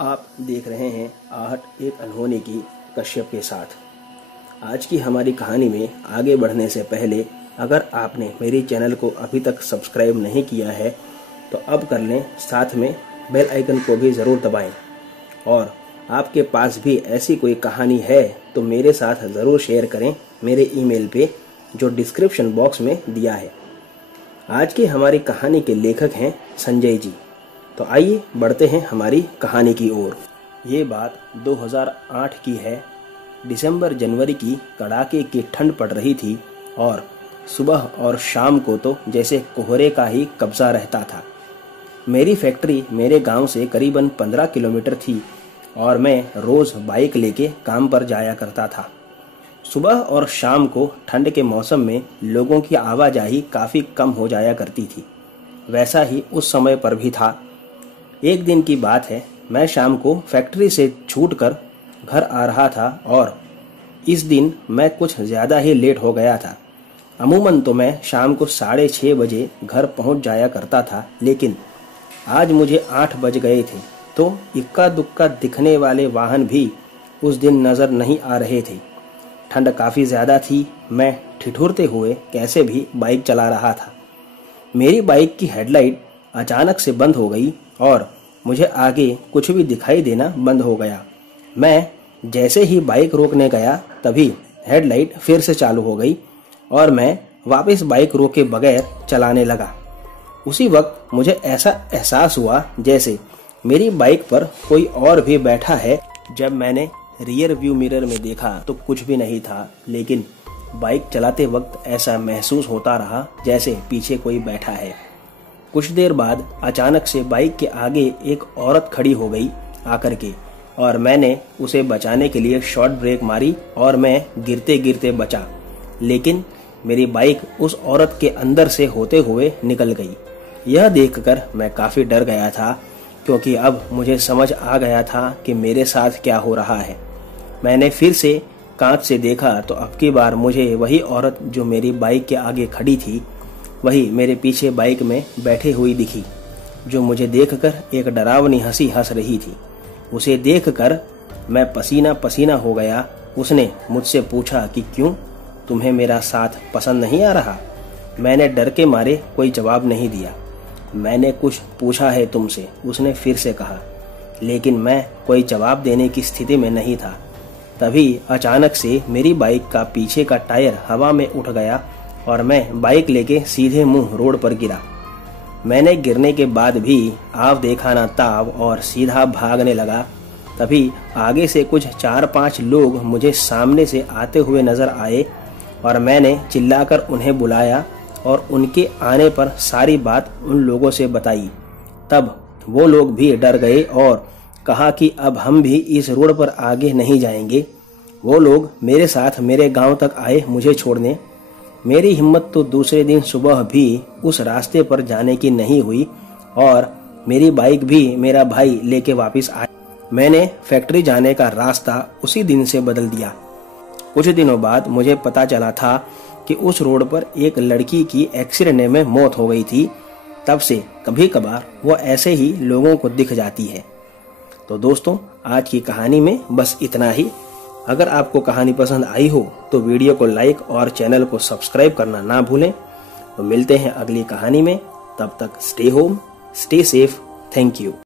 आप देख रहे हैं आहट एक अनहोनी की कश्यप के साथ। आज की हमारी कहानी में आगे बढ़ने से पहले अगर आपने मेरे चैनल को अभी तक सब्सक्राइब नहीं किया है तो अब कर लें, साथ में बेल आइकन को भी ज़रूर दबाएं। और आपके पास भी ऐसी कोई कहानी है तो मेरे साथ ज़रूर शेयर करें मेरे ईमेल पे, जो डिस्क्रिप्शन बॉक्स में दिया है। आज की हमारी कहानी के लेखक हैं संजय जी। तो आइए बढ़ते हैं हमारी कहानी की ओर। ये बात 2008 की है। दिसंबर जनवरी की कड़ाके की ठंड पड़ रही थी और सुबह और शाम को तो जैसे कोहरे का ही कब्जा रहता था। मेरी फैक्ट्री मेरे गांव से करीबन 15 किलोमीटर थी और मैं रोज़ बाइक लेके काम पर जाया करता था। सुबह और शाम को ठंड के मौसम में लोगों की आवाजाही काफ़ी कम हो जाया करती थी। वैसा ही उस समय पर भी था। एक दिन की बात है, मैं शाम को फैक्ट्री से छूटकर घर आ रहा था और इस दिन मैं कुछ ज़्यादा ही लेट हो गया था। अमूमन तो मैं शाम को 6:30 बजे घर पहुंच जाया करता था, लेकिन आज मुझे 8 बज गए थे। तो इक्का दुक्का दिखने वाले वाहन भी उस दिन नज़र नहीं आ रहे थे। ठंड काफ़ी ज़्यादा थी। मैं ठिठुरते हुए कैसे भी बाइक चला रहा था। मेरी बाइक की हेडलाइट अचानक से बंद हो गई और मुझे आगे कुछ भी दिखाई देना बंद हो गया। मैं जैसे ही बाइक रोकने गया तभी हेडलाइट फिर से चालू हो गई और मैं वापस बाइक रोके बगैर चलाने लगा। उसी वक्त मुझे ऐसा एहसास हुआ जैसे मेरी बाइक पर कोई और भी बैठा है। जब मैंने रियर व्यू मिरर में देखा तो कुछ भी नहीं था, लेकिन बाइक चलाते वक्त ऐसा महसूस होता रहा जैसे पीछे कोई बैठा है। कुछ देर बाद अचानक से बाइक के आगे एक औरत खड़ी हो गई आकर के, और मैंने उसे बचाने के लिए शॉर्ट ब्रेक मारी और मैं गिरते गिरते बचा, लेकिन मेरी बाइक उस औरत के अंदर से होते हुए निकल गई। यह देखकर मैं काफ़ी डर गया था, क्योंकि अब मुझे समझ आ गया था कि मेरे साथ क्या हो रहा है। मैंने फिर से कांच से देखा तो अब की बार मुझे वही औरत जो मेरी बाइक के आगे खड़ी थी, वही मेरे पीछे बाइक में बैठी हुई दिखी, जो मुझे देखकर एक डरावनी हंसी हंस रही थी। उसे देखकर मैं पसीना पसीना हो गया। उसने मुझसे पूछा कि क्यों, तुम्हें मेरा साथ पसंद नहीं आ रहा? मैंने डर के मारे कोई जवाब नहीं दिया। मैंने कुछ पूछा है तुमसे, उसने फिर से कहा, लेकिन मैं कोई जवाब देने की स्थिति में नहीं था। तभी अचानक से मेरी बाइक का पीछे का टायर हवा में उठ गया और मैं बाइक लेके सीधे मुंह रोड पर गिरा। मैंने गिरने के बाद भी आव देखा ना ताव और सीधा भागने लगा। तभी आगे से कुछ 4-5 लोग मुझे सामने से आते हुए नजर आए और मैंने चिल्लाकर उन्हें बुलाया और उनके आने पर सारी बात उन लोगों से बताई। तब वो लोग भी डर गए और कहा कि अब हम भी इस रोड पर आगे नहीं जाएंगे। वो लोग मेरे साथ मेरे गांव तक आए मुझे छोड़ने। मेरी हिम्मत तो दूसरे दिन सुबह भी उस रास्ते पर जाने की नहीं हुई और मेरी बाइक भी मेरा भाई लेके वापस आया। मैंने फैक्ट्री जाने का रास्ता उसी दिन से बदल दिया। कुछ दिनों बाद मुझे पता चला था कि उस रोड पर एक लड़की की एक्सीडेंट में मौत हो गई थी। तब से कभी कभार वो ऐसे ही लोगों को दिख जाती है। तो दोस्तों, आज की कहानी में बस इतना ही। अगर आपको कहानी पसंद आई हो तो वीडियो को लाइक और चैनल को सब्सक्राइब करना ना भूलें। तो मिलते हैं अगली कहानी में। तब तक stay home, stay safe. Thank you.